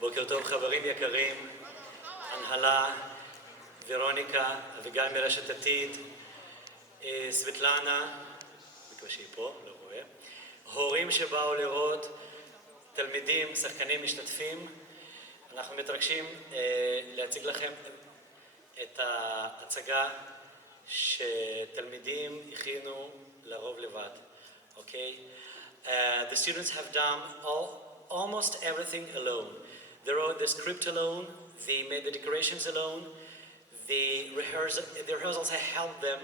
בוקר טוב חברים יקרים, הנהלה, ורוניקה, אביגל מרשת עתיד, סבטלנה, מקווה שהיא פה, לא רואה, הורים שבאו לראות, תלמידים, שחקנים, משתתפים. אנחנו מתרגשים להציג לכם את ההצגה שתלמידים הכינו לרוב לבד, אוקיי? The students have done almost everything alone. They wrote the script alone, they made the decorations alone, the rehearsals have helped them,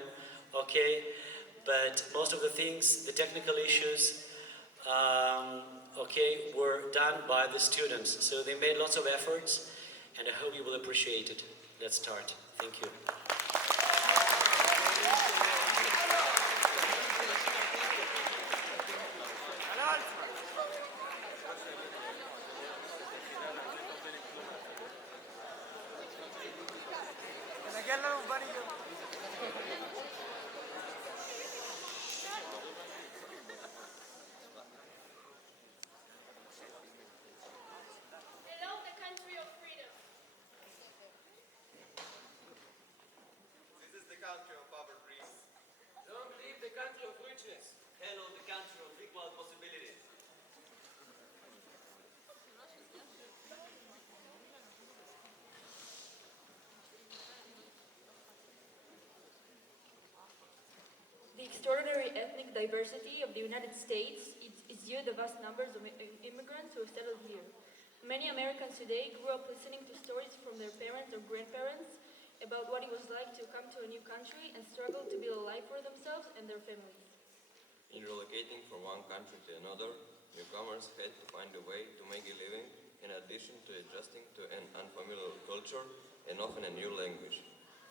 okay? But most of the things, the technical issues, okay, were done by the students. So they made lots of efforts, and I hope you will appreciate it. Let's start. Thank you. The extraordinary ethnic diversity of the United States is due to the vast numbers of immigrants who have settled here. Many Americans today grew up listening to stories from their parents or grandparents about what it was like to come to a new country and struggle to build a life for themselves and their families. In relocating from one country to another, newcomers had to find a way to make a living in addition to adjusting to an unfamiliar culture and often a new language.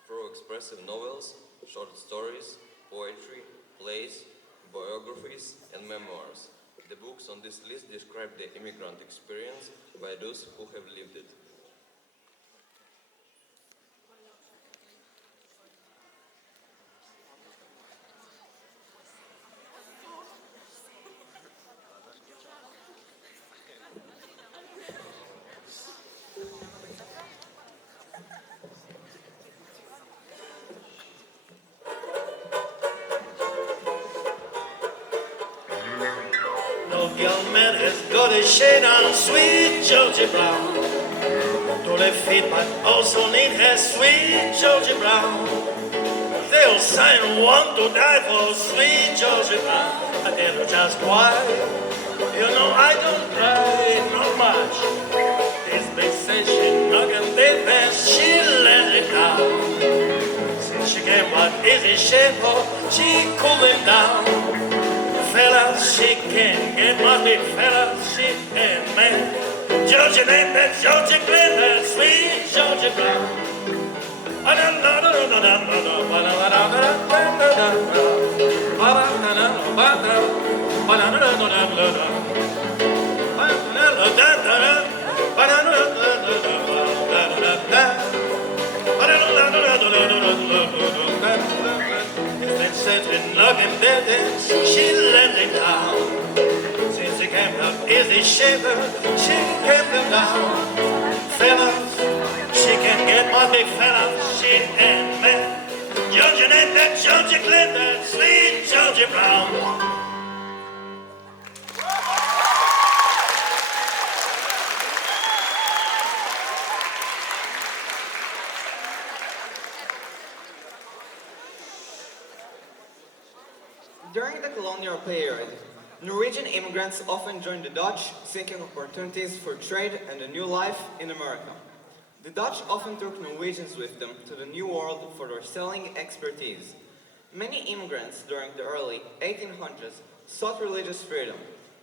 Through expressive novels, short stories, poetry, plays, biographies, and memoirs. The books on this list describe the immigrant experience by those who have lived it. Young man has got a shade on sweet Georgia Brown. Tous les filles but also need her sweet Georgia Brown. They'll sign one to die for sweet Georgia Brown. I tell her just why. You know I don't cry, not much. This big says she knocking big fast, she let it down. Since she came, what easy shape, oh, she cooling down. Fella, she can get money, fella, she can man. Georgia name, that Georgia Glen, that sweet Georgia Brown. Looking there, she let it down. Since she came up easy shaver, she kept it down. Fellas, she can get money, fellas, she and man. Georgia ain't that Georgia Glen, that sweet Georgia Brown. During the colonial period, Norwegian immigrants often joined the Dutch, seeking opportunities for trade and a new life in America. The Dutch often took Norwegians with them to the New World for their selling expertise. Many immigrants during the early 1800s sought religious freedom.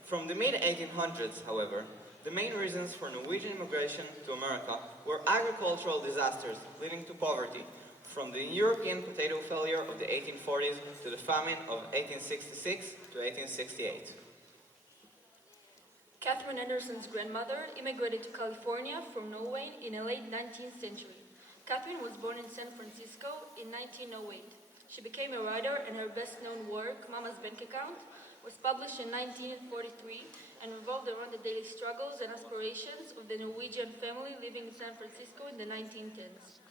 From the mid-1800s, however, the main reasons for Norwegian immigration to America were agricultural disasters leading to poverty, from the European potato failure of the 1840s to the famine of 1866 to 1868. Catherine Anderson's grandmother immigrated to California from Norway in the late 19th century. Catherine was born in San Francisco in 1908. She became a writer, and her best-known work, Mama's Bank Account, was published in 1943 and revolved around the daily struggles and aspirations of the Norwegian family living in San Francisco in the 1910s.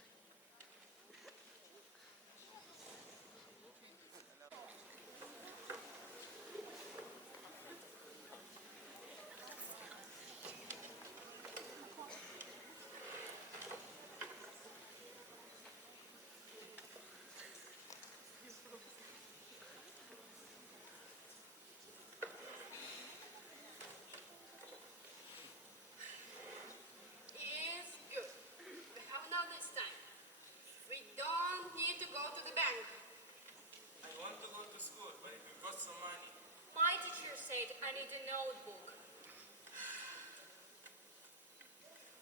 I need a notebook.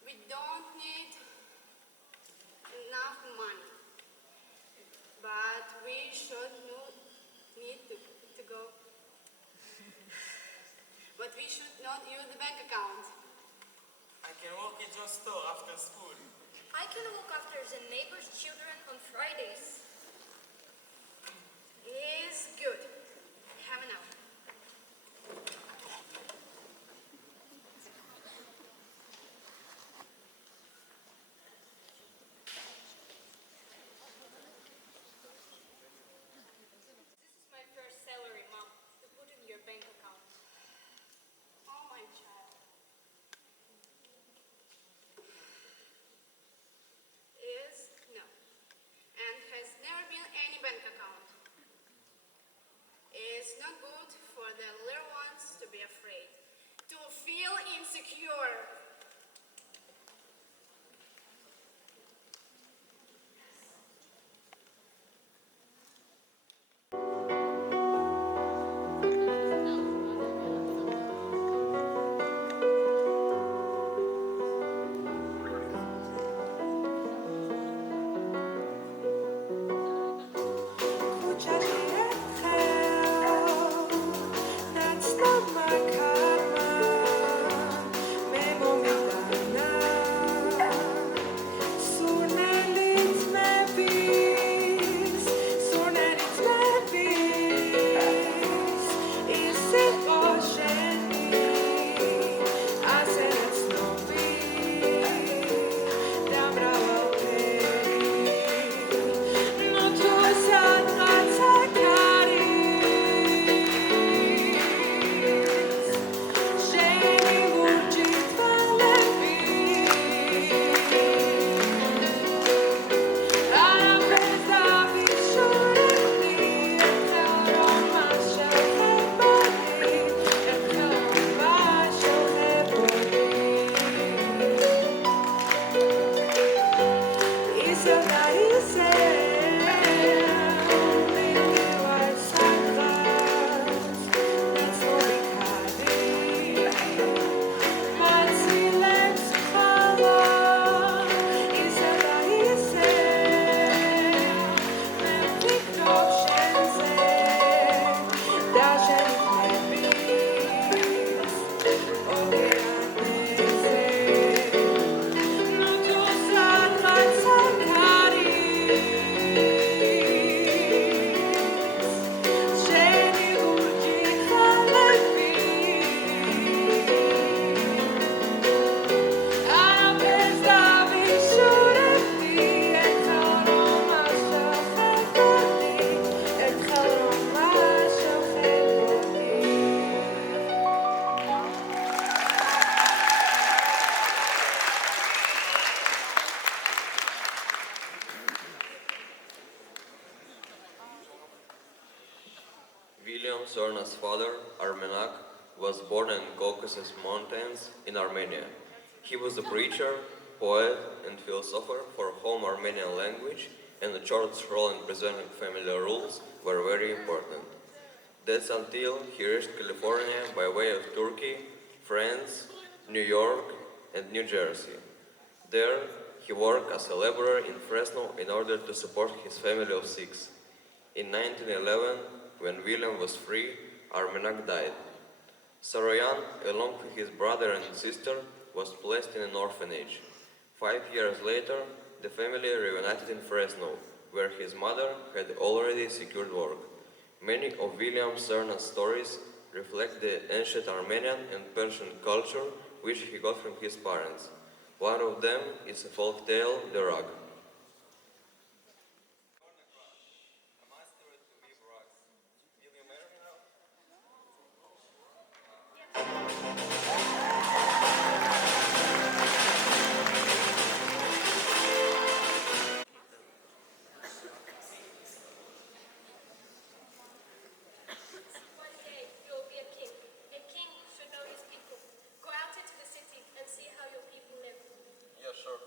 We don't need enough money, but we should not need to go. But we should not use the bank account. I can work in John's store after school. I can look after the neighbor's children on Fridays. Is good. Have enough. Bank account. It's not good for the little ones to be afraid, to feel insecure. Sorna's father, Armenak, was born in Caucasus Mountains in Armenia. He was a preacher, poet, and philosopher for home Armenian language, and the church's role in preserving family rules were very important. That's until he reached California by way of Turkey, France, New York, and New Jersey. There, he worked as a laborer in Fresno in order to support his family of 6. In 1911, when William was free, Armenak died. Saroyan, along with his brother and sister, was placed in an orphanage. 5 years later, the family reunited in Fresno, where his mother had already secured work. Many of William Cerna's stories reflect the ancient Armenian and Persian culture which he got from his parents. One of them is a folk tale, The Rug. One day you will be a king. A king should know his people. Go out into the city and see how your people live. Yeah, sure.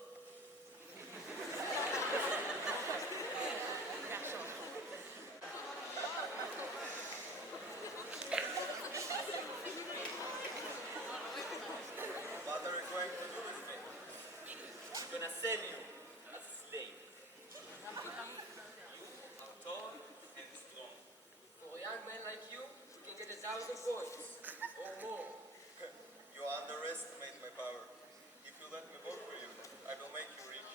What are you going to do with me? I'm gonna sell you as a slave. You are tall and strong. For a young man like you, you can get 1,000 points or more. You underestimate my power. If you let me work for you, I will make you rich.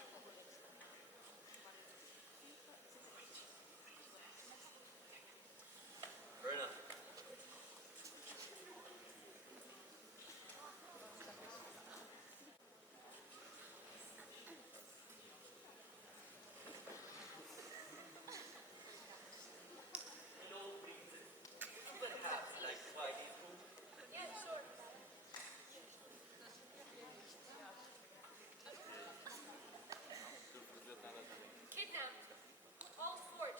Fair enough. Yeah, sure. Kidnapped. All fort.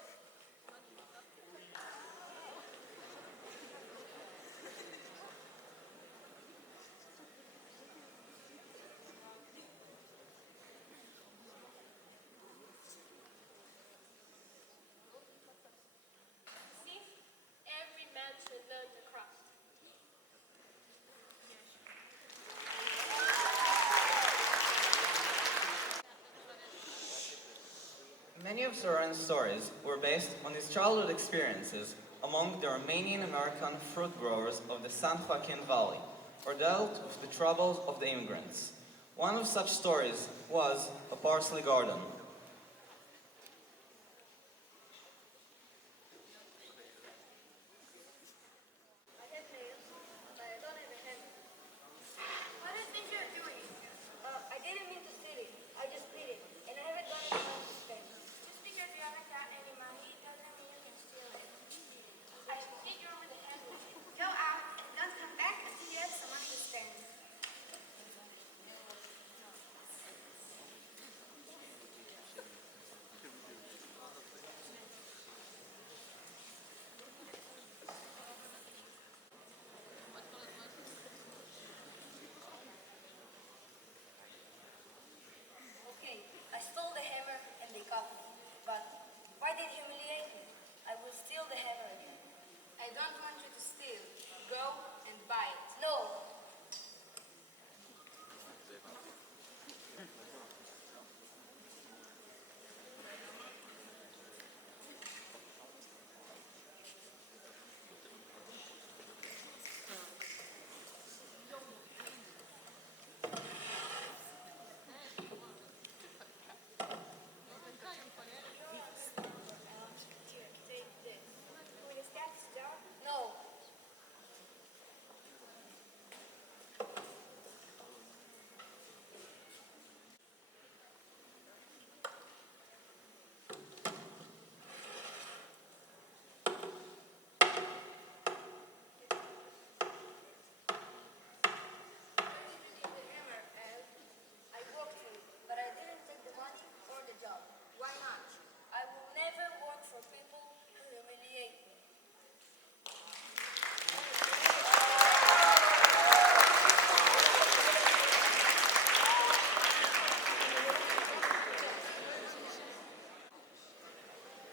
See? Every man should learn to craft. Many of Soren's stories were based on his childhood experiences among the Armenian-American fruit growers of the San Joaquin Valley, or dealt with the troubles of the immigrants. One of such stories was A Parsley Garden. I have nails, but I don't have a hammer. What do you think you're doing? I didn't mean to steal it. I just did it, and I haven't got any money to spend. Just because you haven't got any money doesn't mean you can steal it. I should figure over the handle. Go out and don't come back until you have some money to spend. Okay, I stole the hammer and they got me. But why did you humiliate me? I will steal the hammer again. I don't want you to steal. Go and buy it. No. Here, take this. Will you stack this jar? No. Where did you get the hammer, Al? I worked for it, but I didn't take the money or the job. Why not? I will never work for people who humiliate me.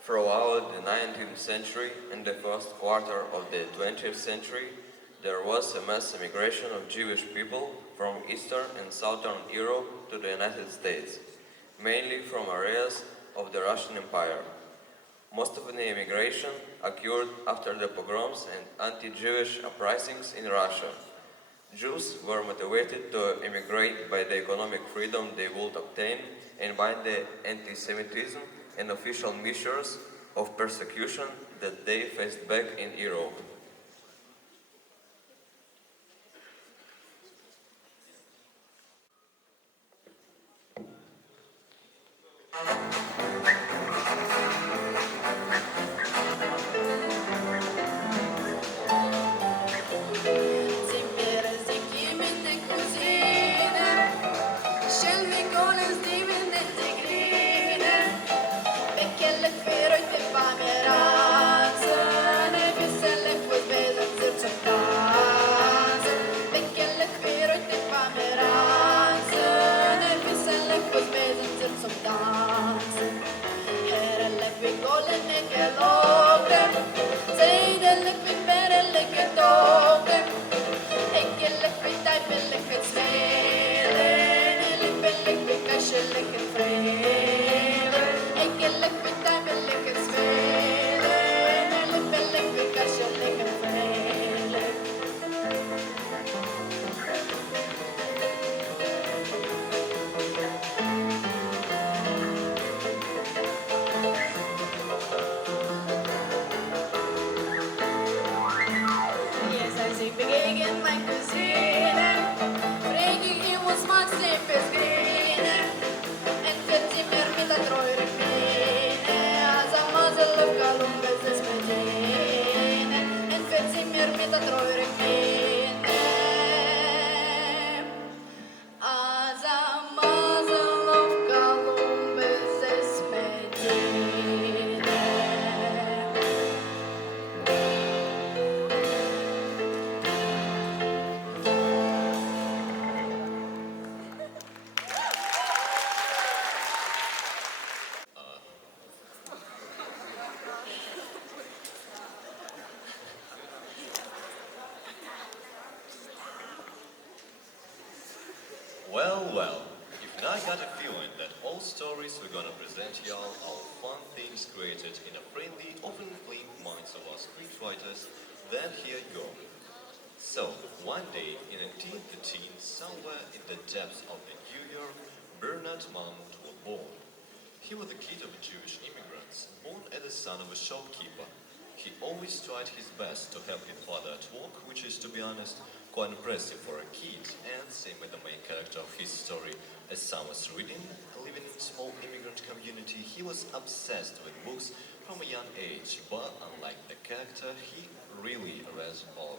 Throughout the 19th century and the first quarter of the 20th century, there was a mass immigration of Jewish people from Eastern and Southern Europe to the United States, mainly from areas of the Russian Empire. Most of the immigration occurred after the pogroms and anti-Jewish uprisings in Russia. Jews were motivated to immigrate by the economic freedom they would obtain and by the anti-Semitism and official measures of persecution that they faced back in Europe. Well, if I got a feeling that all stories we're gonna present y'all are fun things created in a friendly, open flame minds of our scriptwriters, then here you go. So, one day in 1913, somewhere in the depths of New York, Bernard Mount was born. He was the kid of Jewish immigrants, born as the son of a shopkeeper. He always tried his best to help his father at work, which is, to be honest, quite impressive for a kid, and same with the main character of his story. As son was reading, living in a small immigrant community, he was obsessed with books from a young age, but unlike the character, he really read all.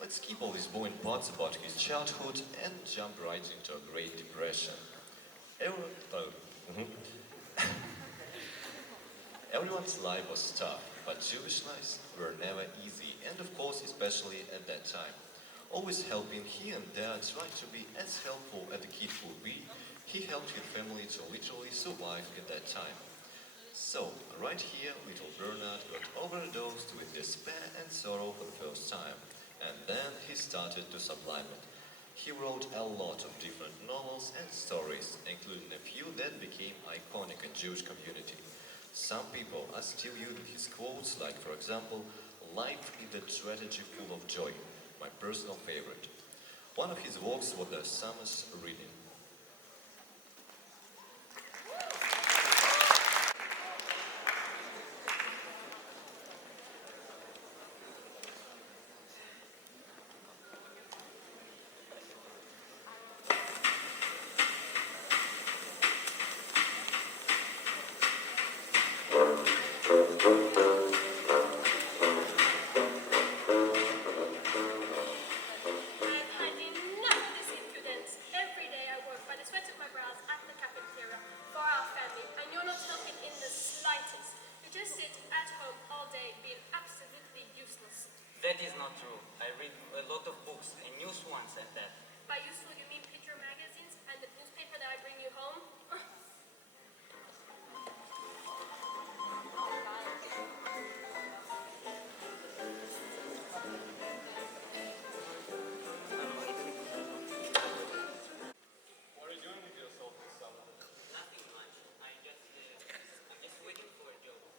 Let's keep all these boring parts about his childhood and jump right into a Great Depression. Everyone's life was tough, but Jewish lives were never easy, and of course, especially at that time. Always helping here and there, trying to be as helpful as the kid could be, he helped his family to literally survive at that time. So, right here, little Bernard got overdosed with despair and sorrow for the first time, and then he started to sublime it. He wrote a lot of different novels and stories, including a few that became iconic in Jewish community. Some people are still using his quotes, like, for example, "Life is a tragedy full of joy," my personal favorite. One of his works was the Summer's Reading. That is not true. I read a lot of books, and news ones at that. By useful, you mean picture magazines and the newspaper that I bring you home? What are you doing with yourself this summer? Nothing much. I'm just waiting for a job.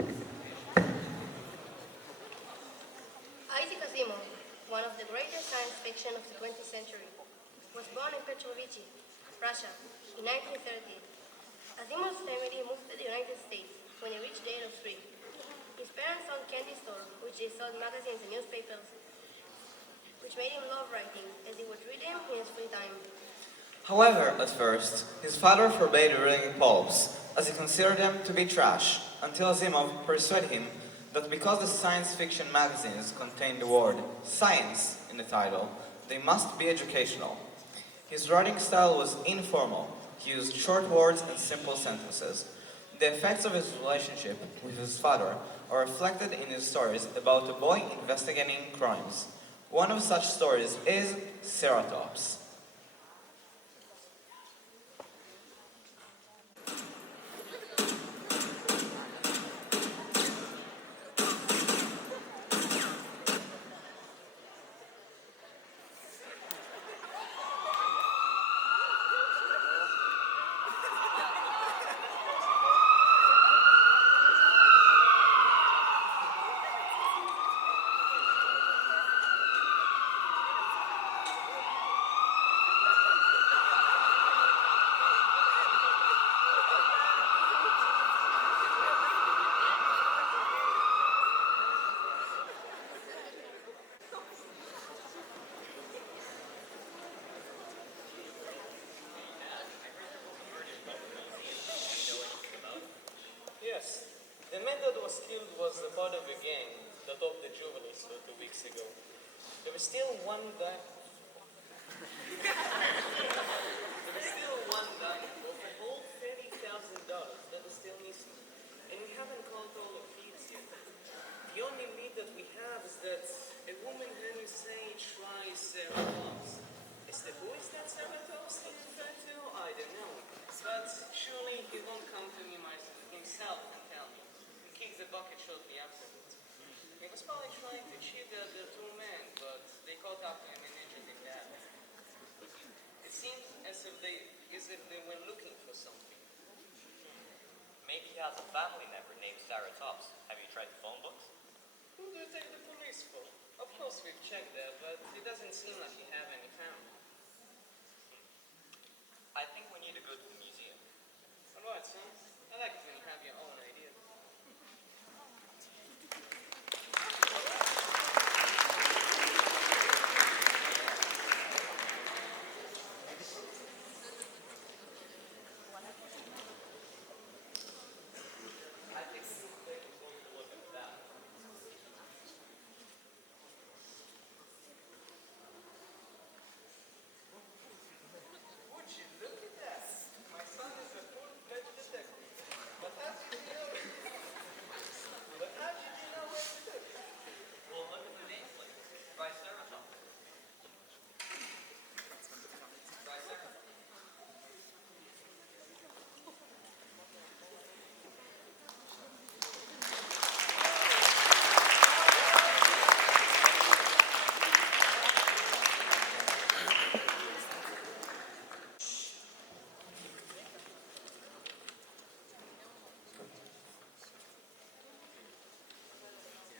Isaac Asimov, one of the greatest science fiction of the 20th century, was born in Petrovichi, Russia, in 1930. Asimov's family moved to the United States when he reached the age of 3. His parents owned a candy store, which they sold magazines and newspapers, which made him love writing, as he would read them in his free time. However, at first, his father forbade reading pulps, as he considered them to be trash, until Asimov persuaded him that because the science fiction magazines contained the word science in the title, they must be educational. His writing style was informal. He used short words and simple sentences. The effects of his relationship with his father are reflected in his stories about a boy investigating crimes. One of such stories is Ceratops. Yes, the man that was killed was a part of a gang that robbed the juvenile store 2 weeks ago. There was still one guy. There was still one guy of a whole $30,000 that is still missing, and we haven't called all the leads yet. The only lead that we have is that a woman who you say tries Ceratops. Who is that Ceratops he referred to? I don't know. But surely he won't come to me himself and tell me. He kicked the bucket shortly afterwards. He was probably trying to cheat the two men, but they caught up to him and injured him badly. It seems as if they were looking for something. Maybe he has a family member named Ceratops. Have you tried the phone books? Who do you take the police for? Of course we've checked that, but it doesn't seem like he have any family. I think we need to go to the museum. Alright, son. I like it when you have your own ideas. I think we should take a closer look at that. Would you look at that? My son is a full-fledged detective. But how did you know? But how did you know where to look? Well, look at the nameplate. Triceratops. Triceratops.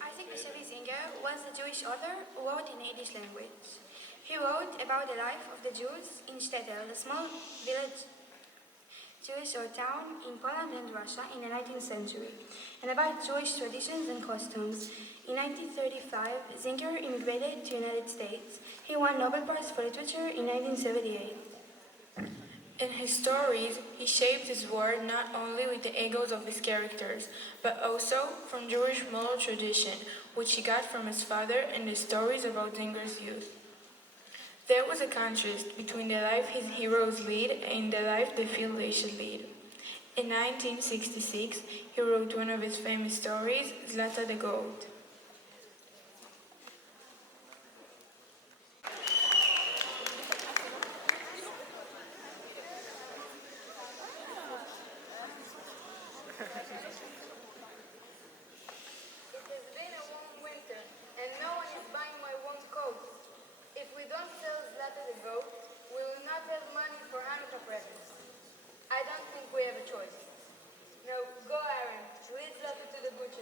Isaac Bashevis Singer was a Jewish author who wrote in Yiddish language. He wrote about the life of the Jews in Shtetl, a small village Jewish town in Poland and Russia in the 19th century, and about Jewish traditions and customs. In 1935, Singer immigrated to the United States. He won Nobel Prize for Literature in 1978. In his stories, he shaped his world not only with the egos of his characters, but also from Jewish moral tradition, which he got from his father and the stories about Zinger's youth. There was a contrast between the life his heroes lead and the life they feel they should lead. In 1966, he wrote one of his famous stories, Zlata the Goat. It has been a warm winter, and no one is buying my warm coat. If we don't sell Zlata the goat, we will not have money for Hanukkah presents. I don't think we have a choice. No, go, Aaron. Lead Zlata to the butcher.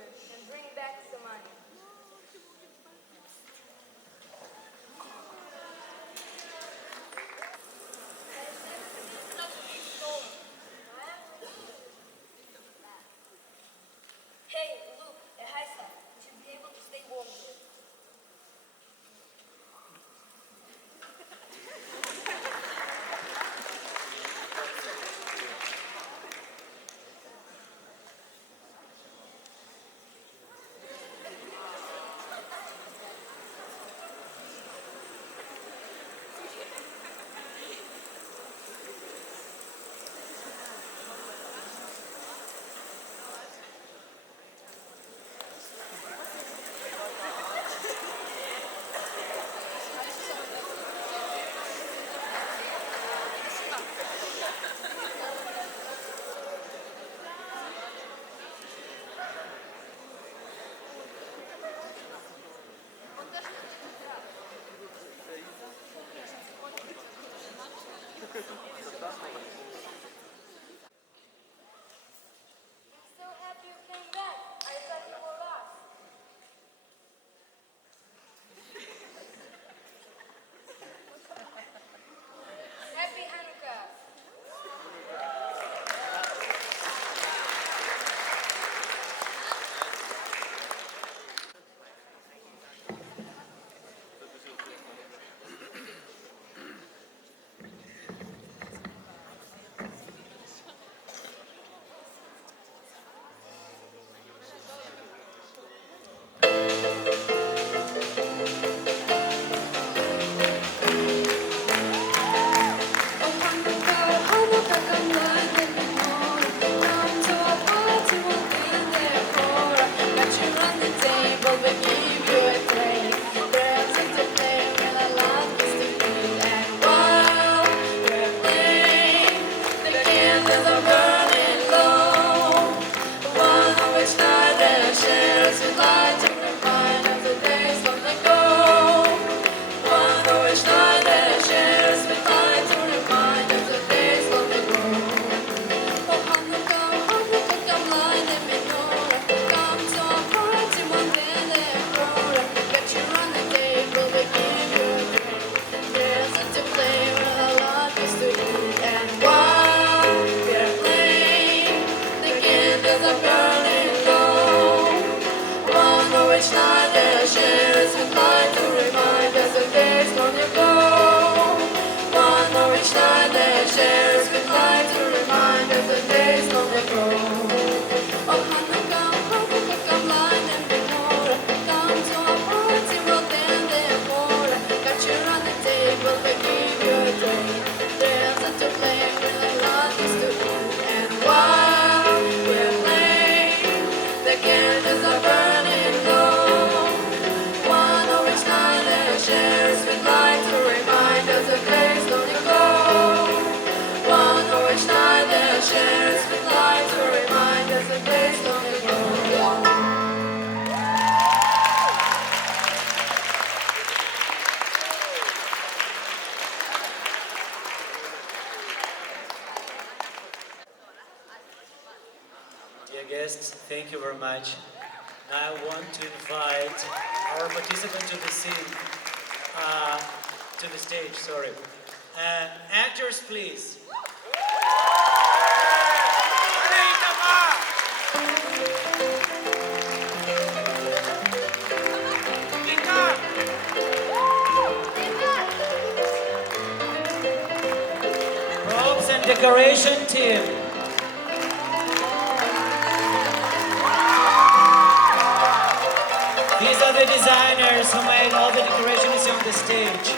shares with light to remind us of days long ago. One orange night that shares with light to remind us of days long ago. Oh, Hanukkah, come blind and be more. Come to our party, we'll dance and more. Got you on the table, we give you a drink. There's to play, really love is to eat. And while we're playing, the candles are burning low. One orange night that shares with light to remind us of days long ago. One orange night that shares with light to remind us of days long ago. Dear guests, thank you very much. Now I want to invite our participant to the scene, to the stage, sorry. Actors, please. Props and decoration team. These are the designers who made all the decorations on the stage.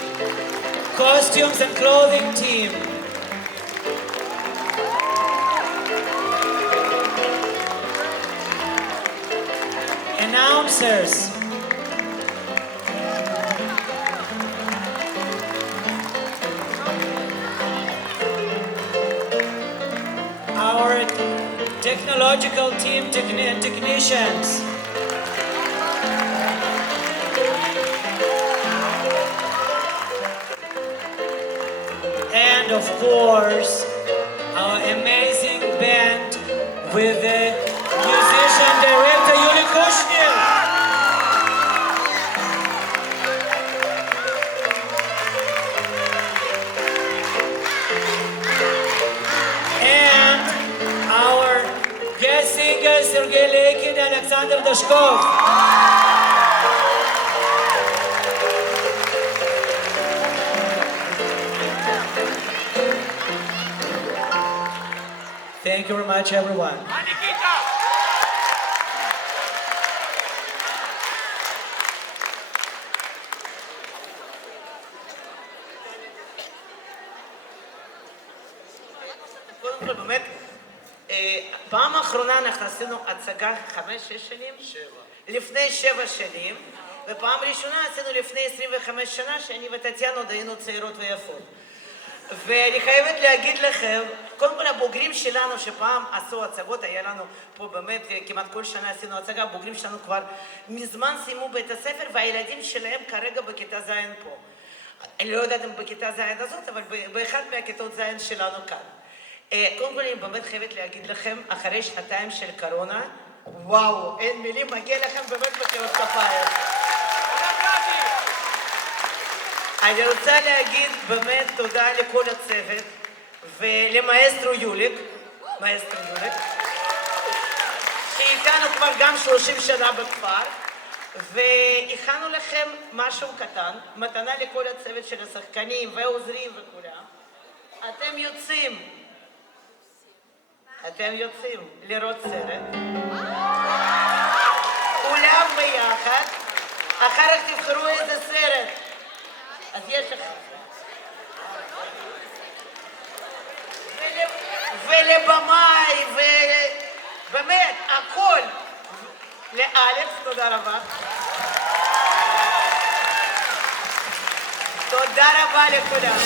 Costumes and clothing team. Announcers. Our technological team, technicians. And of course, our amazing band with the musician director Yuli Kushner. And our guest singers Sergei Leikin and Alexander Dashkov. Thank you very much, everyone. קודם כל, באמת, פעם האחרונה אנחנו עשינו הצגה 5-6 שנים? 7. לפני 7 שנים, ופעם ראשונה עשינו לפני 25 שנה, שאני וטטיאנה עוד היינו צעירות ויפות. ואני חייבת להגיד לכם, קודם כל הבוגרים שלנו שפעם עשו הצגות, היה לנו פה באמת, כמעט כל שנה עשינו הצגה, הבוגרים שלנו כבר מזמן סיימו בית הספר, והילדים שלהם כרגע בכיתה ז' פה. אני לא יודעת אם בכיתה ז' הזאת, אבל באחד מהכיתות ז' שלנו כאן. קודם כל אני באמת חייבת להגיד לכם, אחרי 2 של קורונה, וואו, אין מילים, מגיע לכם באמת מחיאות כפיים. אני רוצה להגיד באמת תודה לכל הצוות ולמאסטרו יוליק, שאיתנו כבר גם 30 שנה בכפר, והכנו לכם משהו קטן, מתנה לכל הצוות של השחקנים והעוזרים וכולם. אתם יוצאים לראות סרט, כולם ביחד, אחר כך תבחרו איזה סרט. אז יש לך. ולבמאי, ובאמת, הכל. לאלכס, תודה רבה. תודה רבה לכולם.